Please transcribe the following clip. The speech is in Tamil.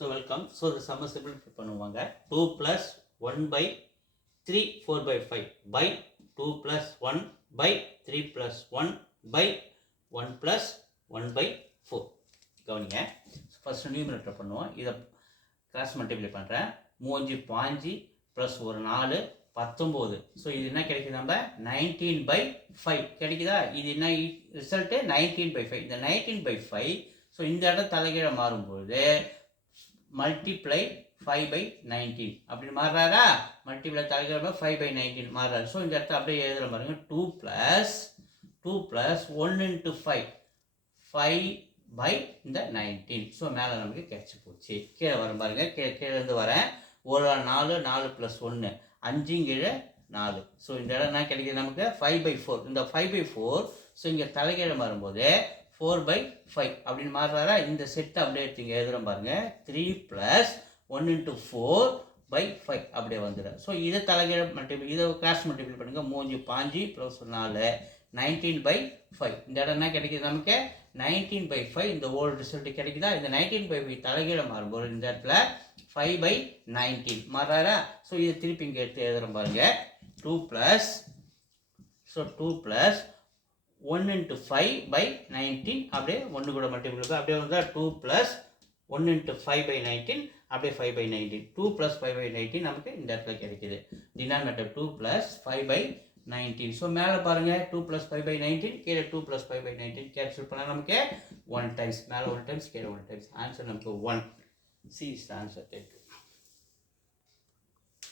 So welcome. So the sum simplify பண்ணுவாங்க 2 plus 1 by 3 4 by 5 by 2 plus 1 by 3 plus 1 by 1 plus 1 by 4. கவனிங்க. ஃபர்ஸ்ட் நியூமரேட்டர் பண்ணுவோம். இதை கிராஸ் மல்டிப்ளை பண்ணுறேன். 3 5 ப்ளஸ் ஒரு 4 19. ஸோ இது என்ன கிடைக்குது நம்ம 19/5 கிடைக்குதா? இது என்ன ரிசல்ட்டு 19/5. இந்த 19/5 ஸோ இந்த இடம் தலைகீழ மாறும்போது மல்டிப்ளை 5/19 அப்படி மாறுறாரா? மல்டிப்ளை தலைகீழ 5/19 மாறுறாரு. ஸோ இந்த இடத்த அப்படியே எழுதுற பாருங்க 2 plus 1 into 5 5/19. ஸோ மேலே நமக்கு கிடைச்சி போச்சு. கீழே வரும் பாருங்க, கீழேருந்து வரேன். ஒரு 4 + 1 5 கீழே 4. ஸோ இந்த இடம் என்ன கிடைக்குது நமக்கு 5/4. இந்த 5/4 ஸோ இங்கே தலைகீழ மாறும்போது 4/5 அப்படின்னு மாறுறாரா? இந்த செட்டை அப்படியே எடுத்து எழுதுறோம் பாருங்க 3 + 1 into 4/5 அப்படியே வந்துடும். ஸோ இதை தலைகீழ மல்டிபிள், இதை கிராஸ் மல்டிபிள் பண்ணுங்க. 3 5 + 4 19/5. இந்த இடம் என்ன கிடைக்குது நமக்கு 19/5. இந்த ஓல்டு ரிசல்ட் கிடைக்குதா? இந்த 19/5 தலைகீழ மாறும்போது இந்த இடத்துல 5/19 மாறாரா? ஸோ இதை திருப்பி இங்கே எடுத்து எழுதுறோம் பாருங்க 2 + 1 into 5/19 அப்படியே 1 கூட மல்டிபிள் அப்படியே வந்தால் 2 + 1 into 5/19 அப்படியே 5/19. 2 + 5/19 நமக்கு இந்த இடத்துல கிடைக்குது. டினாமினேட்டர் 2 + 5/19. ஸோ மேலே பாருங்க 2 + 5/19 கீழே 2 + 5/19 கேன்சல் பண்ணால் நமக்கு 1 டைம்ஸ் மேலே 1 டைம்ஸ் கீழே 1 டைம்ஸ். ஆன்சர் நமக்கு 1. C is the answer.